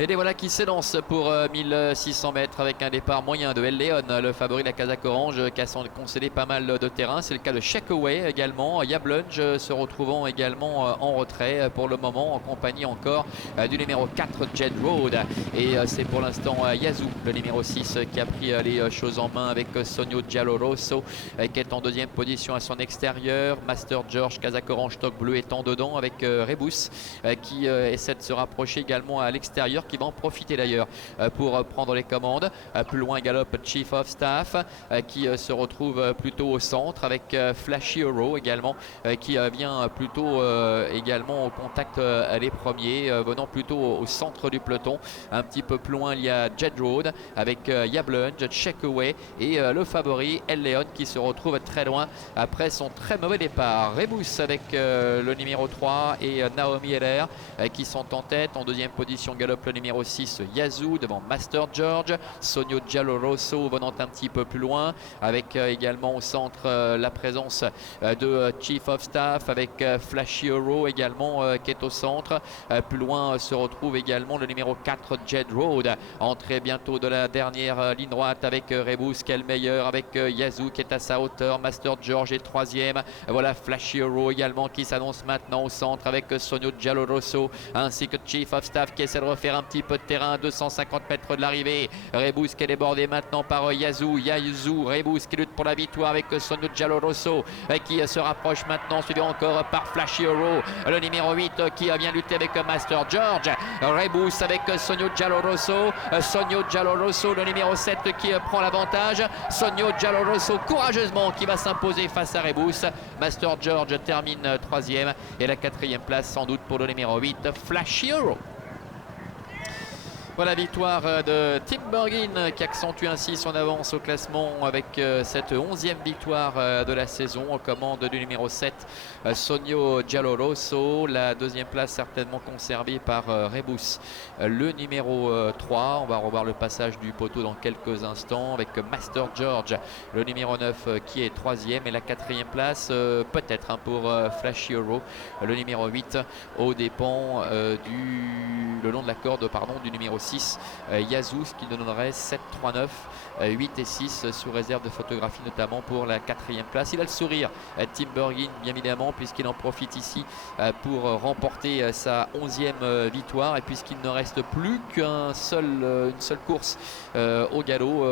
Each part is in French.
Et les voilà qui s'élancent pour 1600 mètres avec un départ moyen de El Leon, le favori de la Casaque Orange qui a concédé pas mal de terrain. C'est le cas de Checkaway également. Yablunge se retrouvant également en retrait pour le moment en compagnie encore du numéro 4 Jet Road. Et c'est pour l'instant Yazoo, le numéro 6, qui a pris les choses en main avec Sonio Giallorosso qui est en deuxième position à son extérieur. Master George, Casaque Orange, Stock Bleu étant dedans avec Rebus qui essaie de se rapprocher également à l'extérieur, qui va en profiter d'ailleurs pour prendre les commandes. Plus loin galope Chief of Staff qui se retrouve plutôt au centre avec Flashy Euro également qui vient plutôt également au contact les premiers, venant plutôt au centre du peloton. Un petit peu plus loin il y a Jet Road avec Yablunge, Checkaway et le favori El Leon qui se retrouve très loin après son très mauvais départ. Rebus avec le numéro 3 et Naomi Heller qui sont en tête. En deuxième position galope le numéro 6 Yazoo devant Master George. Sonio Giallorosso venant un petit peu plus loin avec également au centre la présence de Chief of Staff avec Flashy Euro également qui est au centre. Plus loin se retrouve également le numéro 4 Jet Road. Entrée bientôt de la dernière ligne droite avec Rebus qui est le meilleur, avec Yazoo qui est à sa hauteur. Master George est troisième. Voilà Flashy Euro également qui s'annonce maintenant au centre avec Sonio Giallorosso ainsi que Chief of Staff qui essaie de refaire un petit peu de terrain à 250 mètres de l'arrivée. Rebus qui est débordé maintenant par Yazoo. Rebus qui lutte pour la victoire avec Sonio Giallorosso qui se rapproche maintenant, suivi encore par Flashy Euro, le numéro 8 qui vient lutter avec Master George. Rebus avec Sonio Giallorosso. Sonio Giallorosso, le numéro 7 qui prend l'avantage. Sonio Giallorosso courageusement qui va s'imposer face à Rebus. Master George termine troisième et la quatrième place sans doute pour le numéro 8 Flashy Euro. Voilà, victoire de Tim Bergin qui accentue ainsi son avance au classement avec cette 11e victoire de la saison aux commandes du numéro 7 Sonio Giallorosso. La deuxième place certainement conservée par Rebus, le numéro 3. On va revoir le passage du poteau dans quelques instants avec Master George, le numéro 9 qui est troisième, et la quatrième place peut-être pour Flashy Euro, le numéro 8 aux dépens le long de la corde du numéro 6 Yazoo, ce qui donnerait 7, 3, 9, 8 et 6 sous réserve de photographie notamment pour la quatrième place. Il a le sourire Tim Bergin bien évidemment puisqu'il en profite ici pour remporter sa 11e victoire, et puisqu'il ne reste plus une seule course au galop,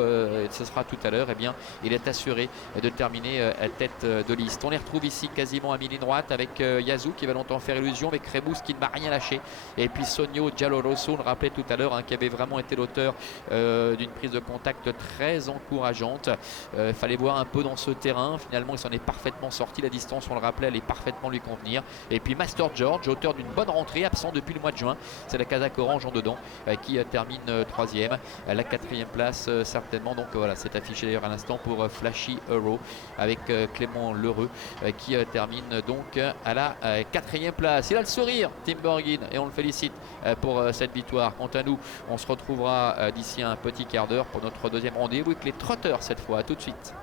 ce sera tout à l'heure, et bien il est assuré de terminer tête de liste. On les retrouve ici quasiment à mi-ligne droite avec Yazoo qui va longtemps faire illusion, avec Rebus qui ne va rien lâcher, et puis Sonio Giallorosso, on le rappelait tout à l'heure, qui avait vraiment été l'auteur d'une prise de contact très encourageante. Il fallait voir un peu dans ce terrain, finalement il s'en est parfaitement sorti. La distance, on le rappelait, allait parfaitement lui convenir. Et puis Master George, auteur d'une bonne rentrée, absent depuis le mois de juin, c'est la Casaque Orange en dedans qui termine troisième. La quatrième place certainement, donc voilà, c'est affiché d'ailleurs à l'instant pour Flashy Euro avec Clément Lheureux qui termine donc à la quatrième place. Il a le sourire Tim Bergin et on le félicite pour cette victoire. Quant à nous, on se retrouvera d'ici un petit quart d'heure pour notre deuxième rendez-vous avec les trotteurs cette fois. À tout de suite.